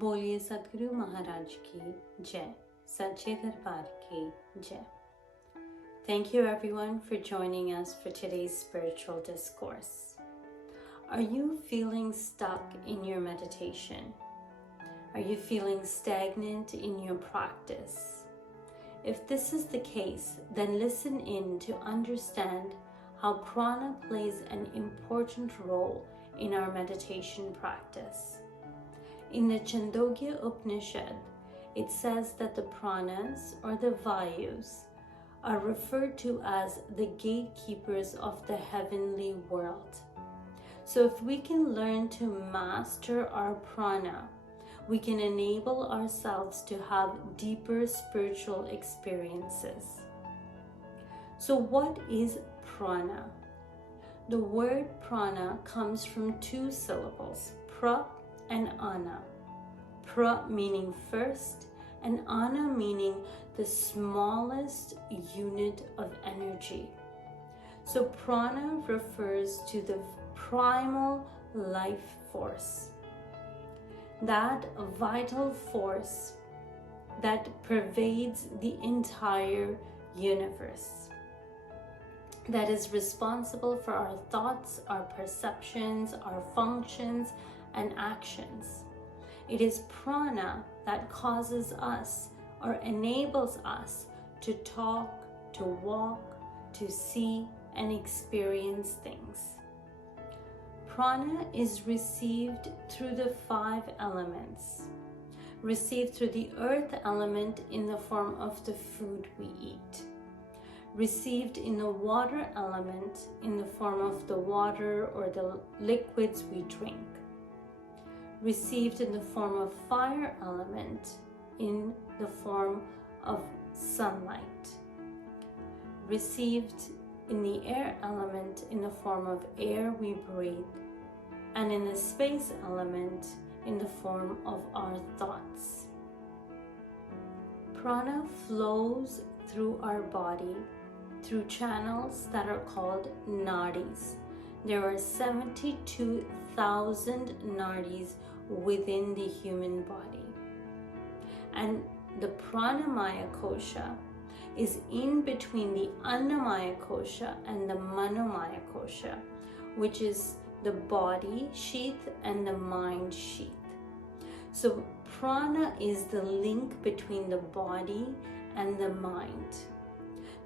बोलिए सद्गुरु महाराज की जय, सच्चे दरबार की जय. Thank you everyone for joining us for today's spiritual discourse. Are you feeling stuck in your meditation? Are you feeling stagnant in your practice? If this is the case, then listen in to understand how prana plays an important role in our meditation practice. In the Chandogya Upanishad, it says that the pranas or the Vayus are referred to as the gatekeepers of the heavenly world. So if we can learn to master our prana, we can enable ourselves to have deeper spiritual experiences. So what is prana? The word prana comes from two syllables, pra and ana. Pra meaning first and ana meaning the smallest unit of energy. So prana refers to the primal life force, that vital force that pervades the entire universe, that is responsible for our thoughts, our perceptions, our functions, and actions. It is prana that causes us or enables us to talk, to walk, to see, and experience things. Prana is received through the 5 elements, received through the earth element in the form of the food we eat, received in the water element in the form of the water or the liquids we drink, received in the form of fire element in the form of sunlight, received in the air element in the form of air we breathe, and in the space element in the form of our thoughts. Prana flows through our body through channels that are called nadis. There are 72,000 nadis within the human body. And the pranamaya kosha is in between the annamaya kosha and the manomaya kosha, which is the body sheath and the mind sheath. So prana is the link between the body and the mind.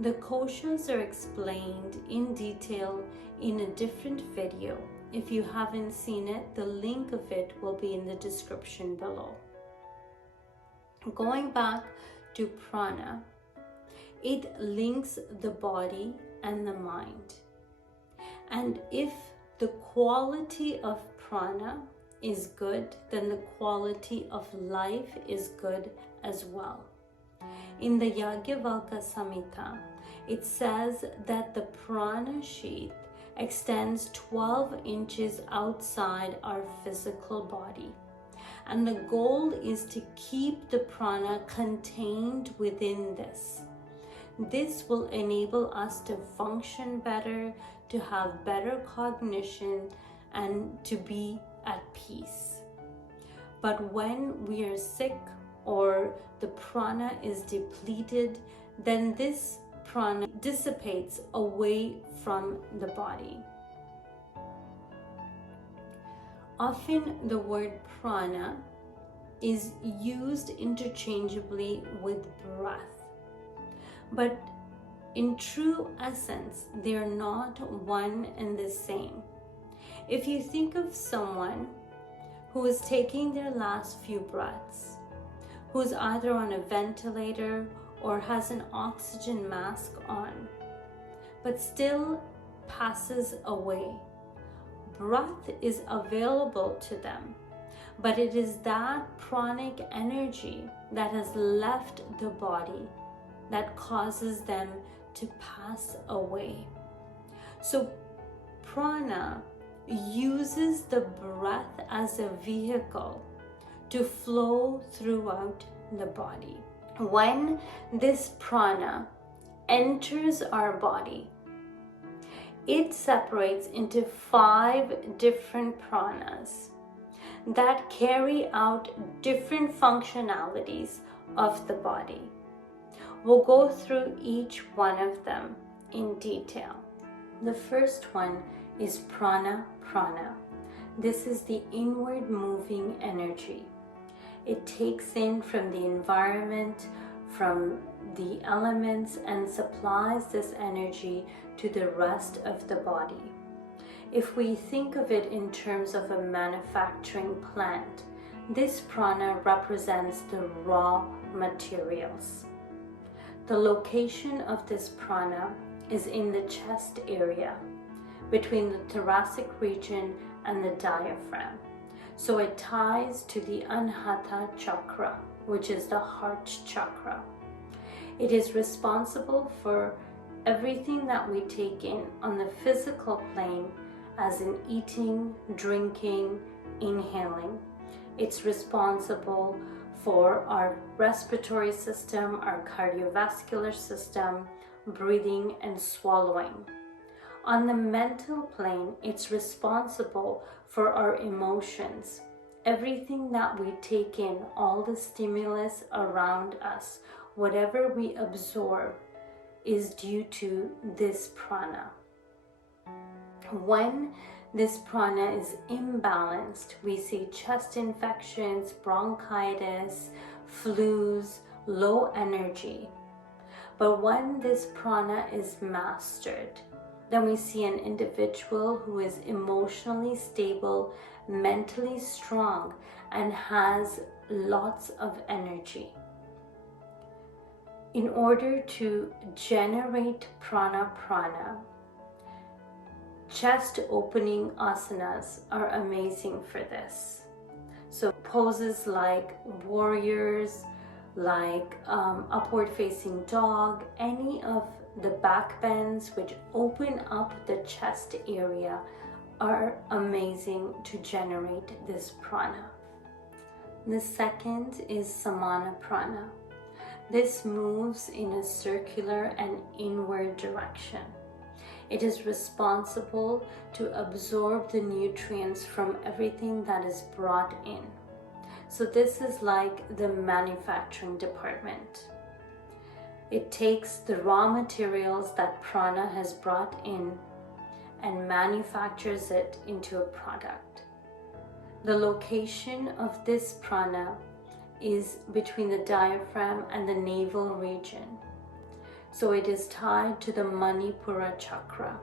The koshas are explained in detail in a different video. If you haven't seen it, the link of it will be in the description below. Going back to prana, it links the body and the mind. And if the quality of prana is good, then the quality of life is good as well. In the Yajnavalkya Samhita, it says that the prana sheath extends 12 inches outside our physical body. And the goal is to keep the prana contained within this. This will enable us to function better, to have better cognition, and to be at peace. But when we are sick or the prana is depleted, then this prana dissipates away from the body. Often the word prana is used interchangeably with breath, but in true essence, they are not one and the same. If you think of someone who is taking their last few breaths, who is either on a ventilator or has an oxygen mask on, but still passes away, breath is available to them, but it is that pranic energy that has left the body that causes them to pass away. So prana uses the breath as a vehicle to flow throughout the body. When this prana enters our body, it separates into 5 different pranas. that carry out different functionalities of the body. We'll go through each one of them in detail. The first one is Prana Prana. This is the inward moving energy. It takes in from the environment, from the elements, and supplies this energy to the rest of the body. If we think of it in terms of a manufacturing plant, this prana represents the raw materials. The location of this prana is in the chest area, between the thoracic region and the diaphragm. So it ties to the Anahata chakra, which is the heart chakra. It is responsible for everything that we take in on the physical plane, as in eating, drinking, inhaling. It's responsible for our respiratory system, our cardiovascular system, breathing and swallowing. On the mental plane, it's responsible for our emotions. Everything that we take in, all the stimulus around us, whatever we absorb, is due to this prana. When this prana is imbalanced, we see chest infections, bronchitis, flus, low energy. But when this prana is mastered, then we see an individual who is emotionally stable, mentally strong, and has lots of energy. In order to generate Prana Prana, chest opening asanas are amazing for this. So poses like warriors, like upward facing dog, any of the back bends which open up the chest area are amazing to generate this prana. The second is Samana Prana. This moves in a circular and inward direction. It is responsible to absorb the nutrients from everything that is brought in. So this is like the manufacturing department. It takes the raw materials that prana has brought in and manufactures it into a product. The location of this prana is between the diaphragm and the navel region. So it is tied to the Manipura chakra.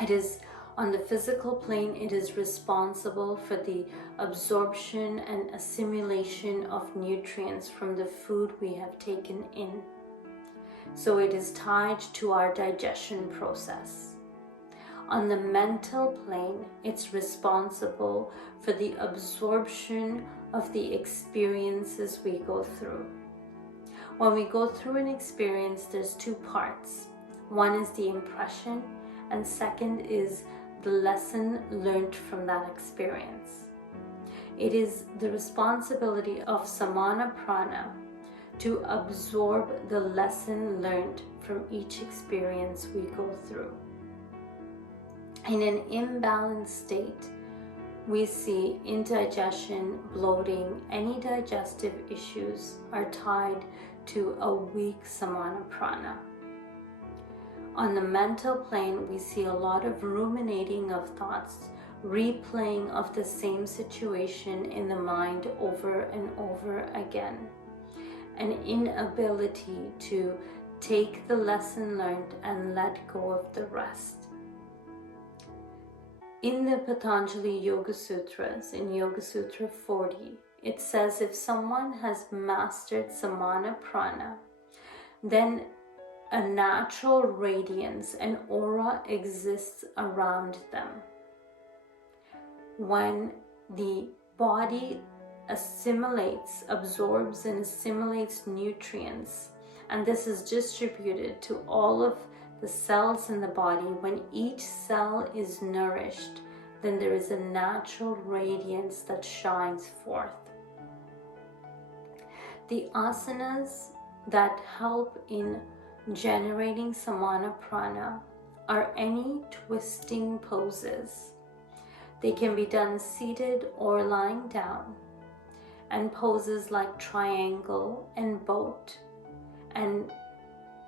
It is on the physical plane, it is responsible for the absorption and assimilation of nutrients from the food we have taken in. So it is tied to our digestion process. On the mental plane, it's responsible for the absorption of the experiences we go through. When we go through an experience, there's two parts. One is the impression, and second is the lesson learned from that experience. It is the responsibility of Samana Prana to absorb the lesson learned from each experience we go through. In an imbalanced state, we see indigestion, bloating, any digestive issues are tied to a weak Samana Prana. On the mental plane, we see a lot of ruminating of thoughts, replaying of the same situation in the mind over and over again, an inability to take the lesson learned and let go of the rest. In the Patanjali Yoga Sutras, in Yoga Sutra 40, it says if someone has mastered Samana Prana, then a natural radiance and aura exists around them. When the body assimilates, absorbs and assimilates nutrients, and this is distributed to all of the cells in the body, when each cell is nourished, then there is a natural radiance that shines forth. The asanas that help in generating Samana Prana are any twisting poses. They can be done seated or lying down, and poses like triangle and boat and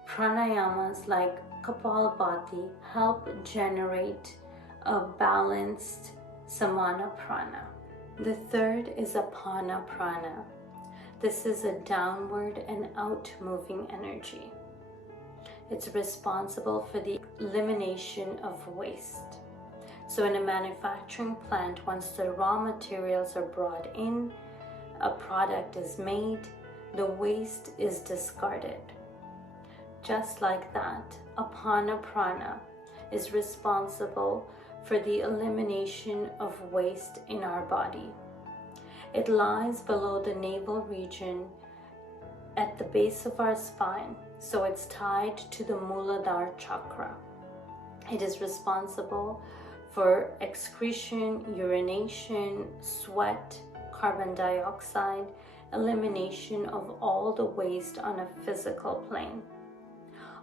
pranayamas like Kapalabhati help generate a balanced Samana Prana. The third is Apana Prana. This is a downward and out moving energy. It's responsible for the elimination of waste. So in a manufacturing plant, once the raw materials are brought in, a product is made, the waste is discarded. Just like that, Apana Prana is responsible for the elimination of waste in our body. It lies below the navel region at the base of our spine, so it's tied to the Muladhara chakra. It is responsible for excretion, urination, sweat, carbon dioxide, elimination of all the waste on a physical plane.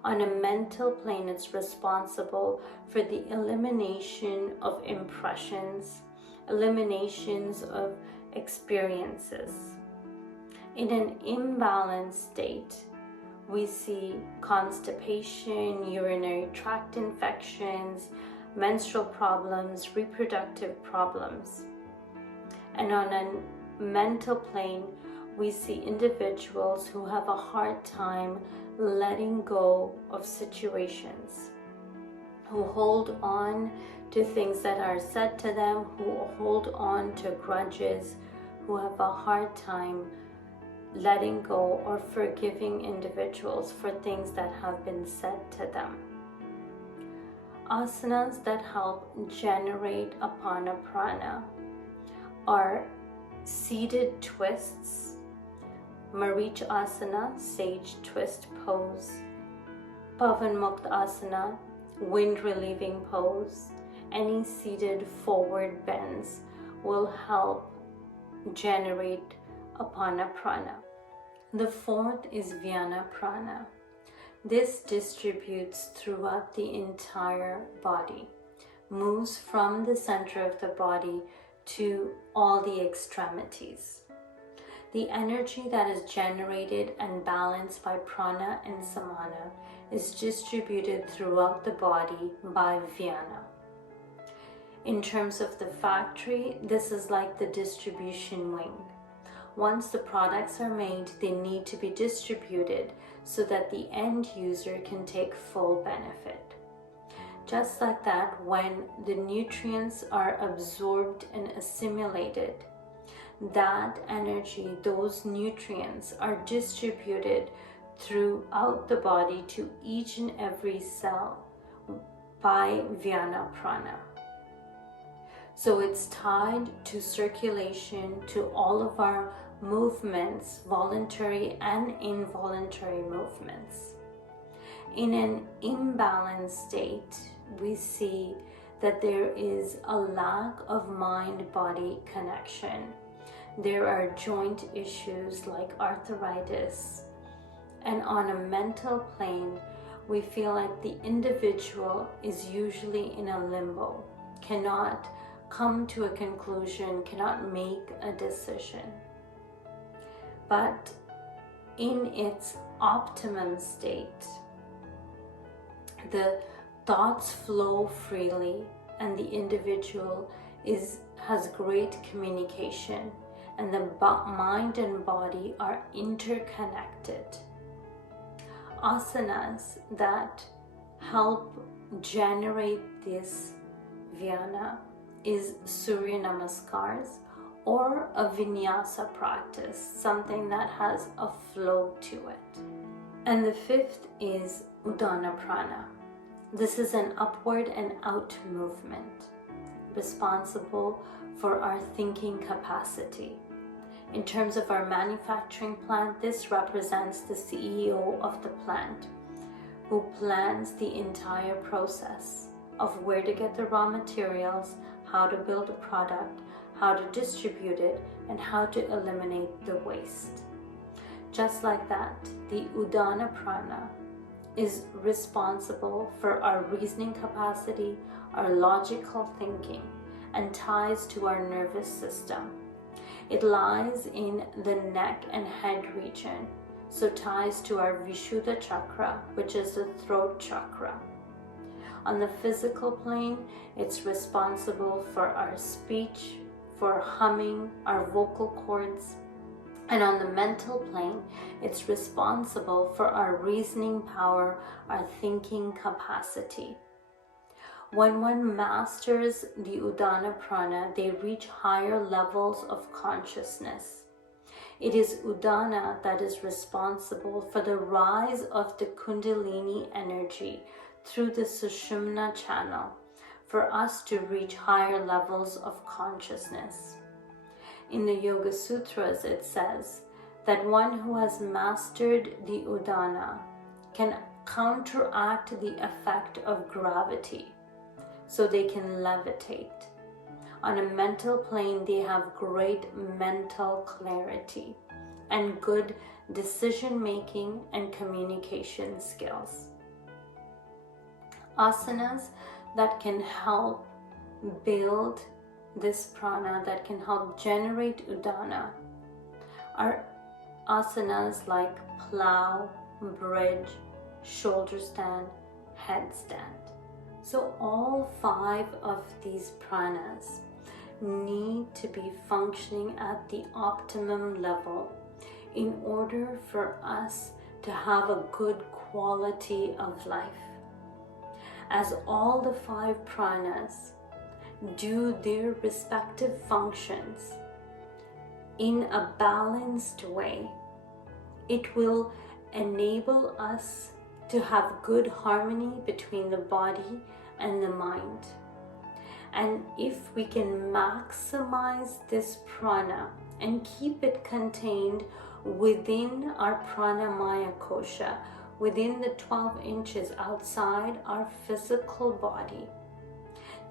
On a mental plane, it's responsible for the elimination of impressions, eliminations of experiences. In an imbalanced state, we see constipation, urinary tract infections, menstrual problems, reproductive problems. And on a mental plane, we see individuals who have a hard time letting go of situations, who hold on to things that are said to them, who hold on to grudges, who have a hard time letting go or forgiving individuals for things that have been said to them. Asanas that help generate Apana Prana are seated twists, Marich Asana, sage twist pose, Pavan Mukta Asana, wind relieving pose. Any seated forward bends will help generate Apana Prana. The fourth is Vyana Prana. This distributes throughout the entire body, moves from the center of the body to all the extremities. The energy that is generated and balanced by prana and samana is distributed throughout the body by Vyana. In terms of the factory, this is like the distribution wing. Once the products are made, they need to be distributed so that the end user can take full benefit. Just like that, when the nutrients are absorbed and assimilated, that energy, those nutrients are distributed throughout the body to each and every cell by Vyana Prana. So it's tied to circulation, to all of our movements, voluntary and involuntary movements. In an imbalanced state, we see that there is a lack of mind-body connection. There are joint issues like arthritis. And on a mental plane, we feel like the individual is usually in a limbo, cannot come to a conclusion, cannot make a decision. But in its optimum state, the thoughts flow freely and the individual has great communication, and the mind and body are interconnected. Asanas that help generate this Vyana is Surya Namaskars or a vinyasa practice, something that has a flow to it. And the fifth is Udana Prana. This is an upward and out movement, responsible for our thinking capacity. In terms of our manufacturing plant, this represents the CEO of the plant, who plans the entire process of where to get the raw materials, how to build a product, how to distribute it, and how to eliminate the waste. Just like that, the Udana Prana is responsible for our reasoning capacity, our logical thinking, and ties to our nervous system. It lies in the neck and head region, so ties to our Vishuddha chakra, which is the throat chakra. On the physical plane, it's responsible for our speech, for humming, our vocal cords. And on the mental plane, it's responsible for our reasoning power, our thinking capacity. When one masters the Udana Prana, they reach higher levels of consciousness. It is Udana that is responsible for the rise of the Kundalini energy through the Sushumna channel, for us to reach higher levels of consciousness. In the Yoga Sutras, it says that one who has mastered the Udana can counteract the effect of gravity, so they can levitate. On a mental plane, they have great mental clarity and good decision-making and communication skills. Asanas that can help build this prana, that can help generate Udana, are asanas like plow, bridge, shoulder stand, headstand. So all 5 of these pranas need to be functioning at the optimum level in order for us to have a good quality of life. As all the 5 pranas do their respective functions in a balanced way, it will enable us to have good harmony between the body and the mind. And if we can maximize this prana and keep it contained within our pranamaya kosha, within the 12 inches outside our physical body,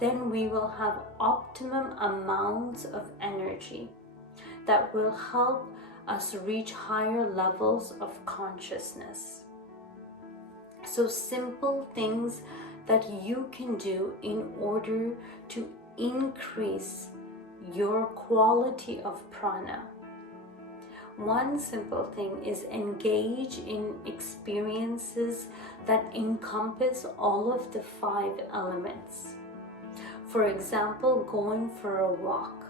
then we will have optimum amounts of energy that will help us reach higher levels of consciousness. So simple things that you can do in order to increase your quality of prana. One simple thing is engage in experiences that encompass all of the 5 elements. For example, going for a walk.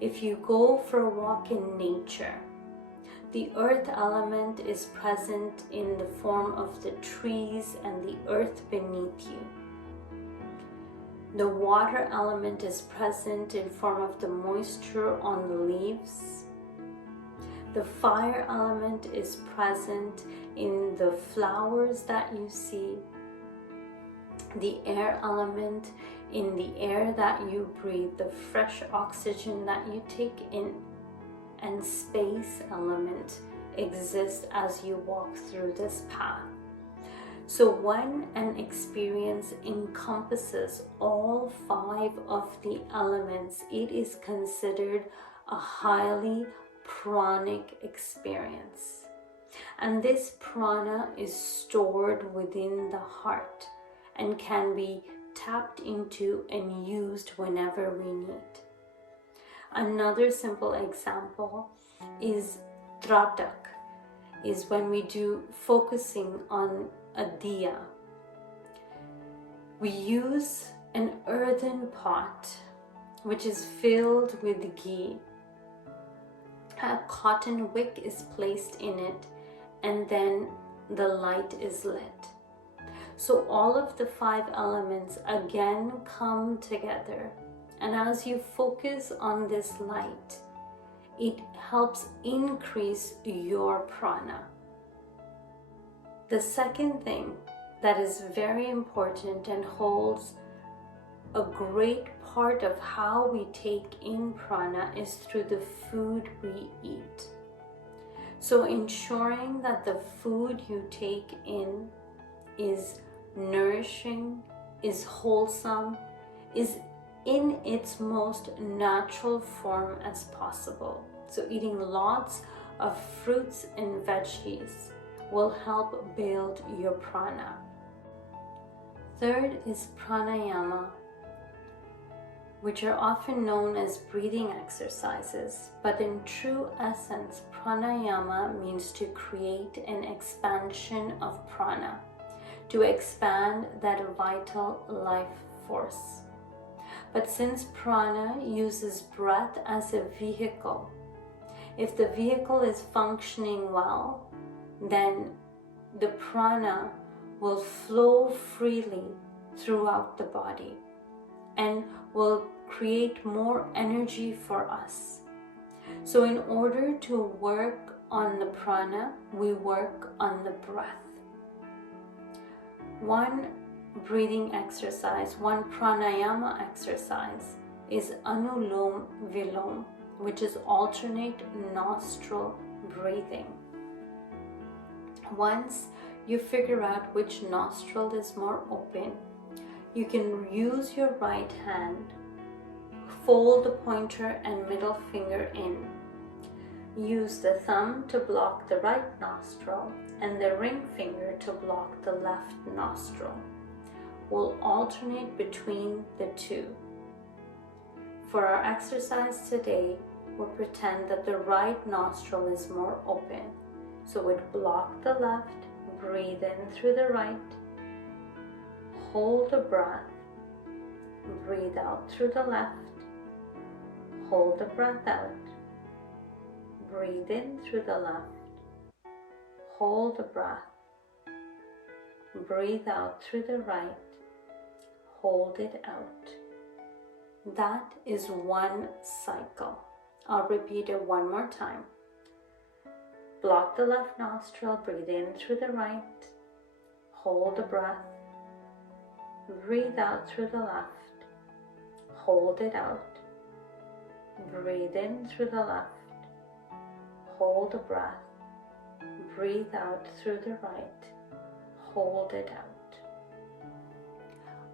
If you go for a walk in nature, the earth element is present in the form of the trees and the earth beneath you. The water element is present in form of the moisture on the leaves. The fire element is present in the flowers that you see. The air element in the air that you breathe, the fresh oxygen that you take in. And space element exists as you walk through this path. So when an experience encompasses all 5 of the elements, it is considered a highly pranic experience. And this prana is stored within the heart and can be tapped into and used whenever we need. Another simple example is tratak, is when we do focusing on a diya. We use an earthen pot which is filled with ghee. A cotton wick is placed in it, and then the light is lit. So all of the 5 elements again come together, and as you focus on this light, it helps increase your prana. The second thing that is very important and holds a great part of how we take in prana is through the food we eat. So ensuring that the food you take in is nourishing, is wholesome, is in its most natural form as possible. So eating lots of fruits and veggies will help build your prana. Third is pranayama. which are often known as breathing exercises, but in true essence, pranayama means to create an expansion of prana, to expand that vital life force. But since prana uses breath as a vehicle, if the vehicle is functioning well, then the prana will flow freely throughout the body and will create more energy for us. So in order to work on the prana, we work on the breath. One breathing exercise, one pranayama exercise is Anulom Vilom, which is alternate nostril breathing. Once you figure out which nostril is more open, you can use your right hand, fold the pointer and middle finger in. Use the thumb to block the right nostril and the ring finger to block the left nostril. We'll alternate between the two. For our exercise today, we'll pretend that the right nostril is more open. So we'd block the left, breathe in through the right, hold the breath, breathe out through the left, hold the breath out, breathe in through the left, hold the breath, breathe out through the right, hold it out. That is one cycle. I'll repeat it one more time. Block the left nostril, breathe in through the right, hold the breath, breathe out through the left, hold it out, breathe in through the left, hold the breath, breathe out through the right, hold it out.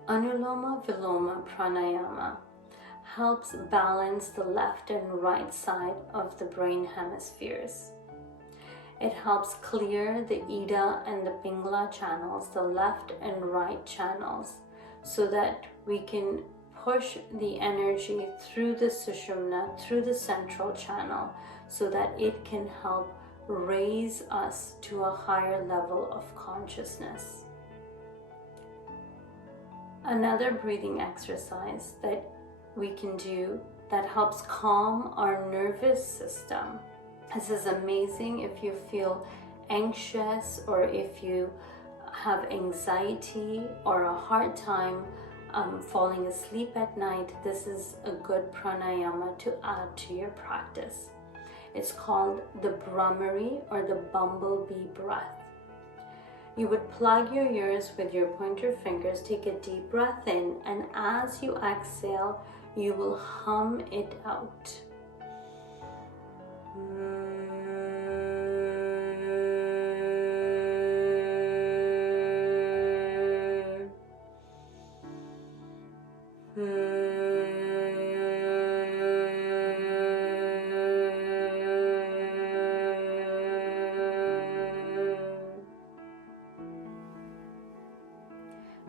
Anuloma Viloma Pranayama helps balance the left and right side of the brain hemispheres. It helps clear the Ida and the Pingala channels, the left and right channels, so that we can push the energy through the Sushumna, through the central channel, so that it can help raise us to a higher level of consciousness. Another breathing exercise that we can do that helps calm our nervous system. This is amazing if you feel anxious or if you have anxiety or a hard time falling asleep at night. This is a good pranayama to add to your practice. It's called the Brahmari or the bumblebee breath. You would plug your ears with your pointer fingers, take a deep breath in, and as you exhale, you will hum it out.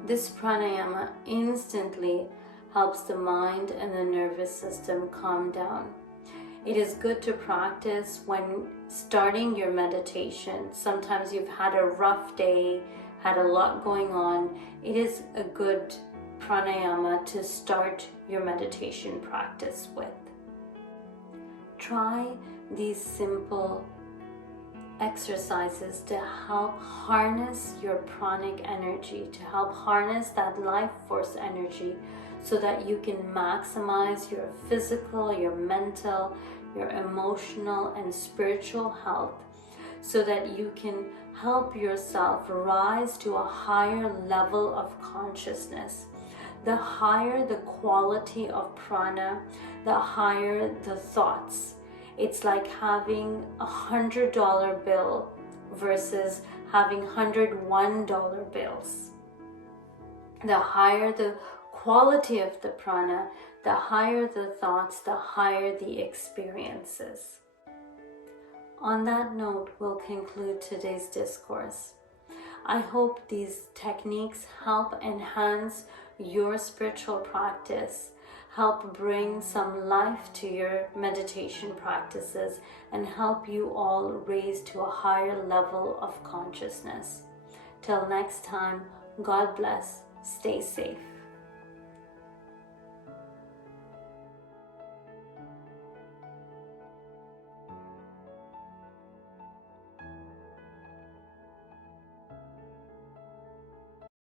This pranayama instantly helps the mind and the nervous system calm down. It is good to practice when starting your meditation. Sometimes you've had a rough day, had a lot going on. It is a good pranayama to start your meditation practice with. Try these simple exercises to help harness your pranic energy, to help harness that life force energy, so that you can maximize your physical, your mental, your emotional and spiritual health, so that you can help yourself rise to a higher level of consciousness. The higher the quality of prana, the higher the thoughts. It's like having $100 bill versus having $101 bills. The higher the quality of the prana, the higher the thoughts, the higher the experiences. On that note, we'll conclude today's discourse. I hope these techniques help enhance your spiritual practice, help bring some life to your meditation practices, and help you all raise to a higher level of consciousness. Till next time, God bless, stay safe.